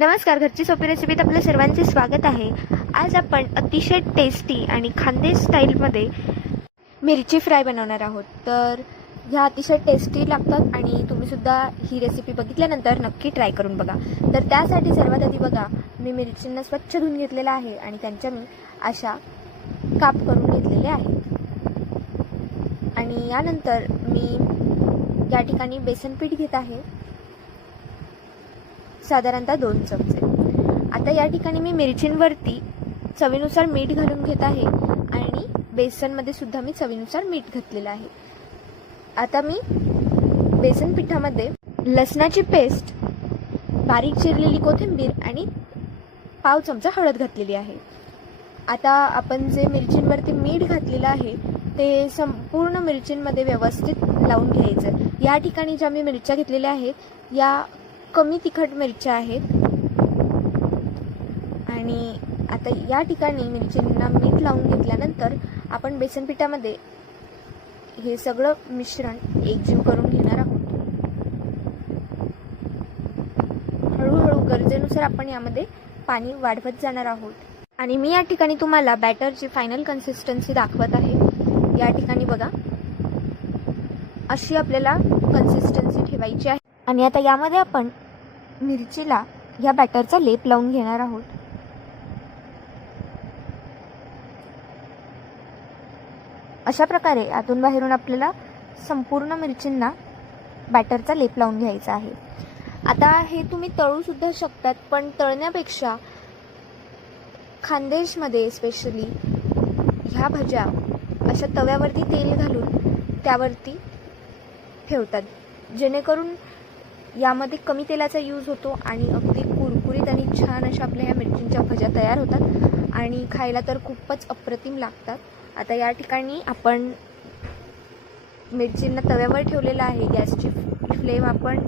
नमस्कार, घरची सोपी रेसिपीत आपल्या सर्वांचे स्वागत आहे। आज आपण अतिशय टेस्टी आणि खानदेश स्टाईलमध्ये मिरची फ्राय बनवणार आहोत। तर ह्या अतिशय टेस्टी लागतात आणि तुम्हीसुद्धा ही रेसिपी बघितल्यानंतर नक्की ट्राय करून बघा। तर त्यासाठी सर्वात आधी बघा, मी मिरचींना स्वच्छ धुवून घेतलेला आहे आणि त्यांच्या मी अशा काप करून घेतलेले आहेत। आणि यानंतर मी या ठिकाणी बेसन पीठ घेत आहे, साधारणतः 2 चमचे। आता या ठिकाणी मी मिरचींवरती चवीनुसार मीठ घालून घेत आहे आणि बेसनमध्ये सुद्धा मी चवीनुसार मीठ घातलेलं आहे। आता मी बेसन पिठामध्ये लसणाची पेस्ट, बारीक चिरलेली कोथिंबीर आणि पाव चमचा हळद घातलेली आहे। आता आपण जे मिरचींवरती मीठ घातलेलं आहे ते संपूर्ण मिरचींमध्ये व्यवस्थित लावून घ्यायचं। या ठिकाणी ज्या मी मिरच्या घेतलेल्या आहेत या कमी तिखट मिरच्या आहेत आणि आता या ठिकाणी मिरचींना मीठ लावून घेतल्यानंतर आपण बेसन पिठामध्ये हे सगळं मिश्रण एकजीव करून घेणार आहोत। हळूहळू गरजेनुसार आपण यामध्ये पाणी वाढवत जाणार आहोत आणि मी या ठिकाणी तुम्हाला बॅटरची फायनल कन्सिस्टन्सी दाखवत आहे। या ठिकाणी बघा, अशी आपल्याला कन्सिस्टन्सी ठेवायची आहे आणि आता यामध्ये आपण मिरचीला या बॅटरचा लेप लावून घेणार आहोत। अशा प्रकारे आतून बाहेरून आपल्याला संपूर्ण मिरचींना बॅटरचा लेप लावून घ्यायचा आहे। आता हे तुम्ही तळू सुद्धा शकतात, पण तळण्यापेक्षा खानदेशमध्ये स्पेशली ह्या भाज्या अशा तव्यावरती तेल घालून त्यावरती ठेवतात, जेणेकरून यामध्ये कमी तेलाचा यूज होतो आणि अगदी कुरकुरीत आणि छान अशा आपल्या ह्या मिरचींच्या भज्या तयार होतात आणि खायला तर खूपच अप्रतिम लागतात। आता या ठिकाणी आपण मिरचींना तव्यावर ठेवलेला आहे, गॅसची फ्लेम आपण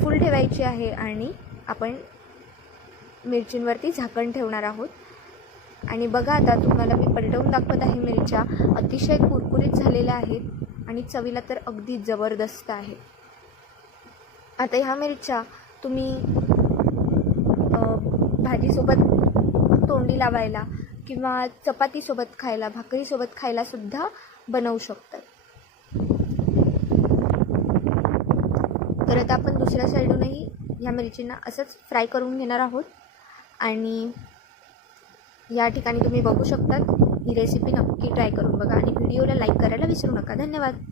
फुल ठेवायची आहे आणि आपण मिरचींवरती झाकण ठेवणार आहोत। आणि बघा, आता तुम्हाला मी पलटवून दाखवत आहे, मिरच्या अतिशय कुरकुरीत झालेल्या आहेत आणि चवीला तर अगदी जबरदस्त आहे। आता ह्या मिरच्या तुम्ही भाजीसोबत तोंडी लावायला किंवा चपातीसोबत खायला, भाकरीसोबत खायला सुद्धा बनवू शकतात। तर आता आपण दुसऱ्या साईडूनही ह्या मिरचींना असंच फ्राय करून घेणार आहोत आणि या ठिकाणी तुम्ही बघू शकतात, ही रेसिपी नक्की ट्राय करून बघा आणि व्हिडिओला लाईक करायला विसरू नका। धन्यवाद।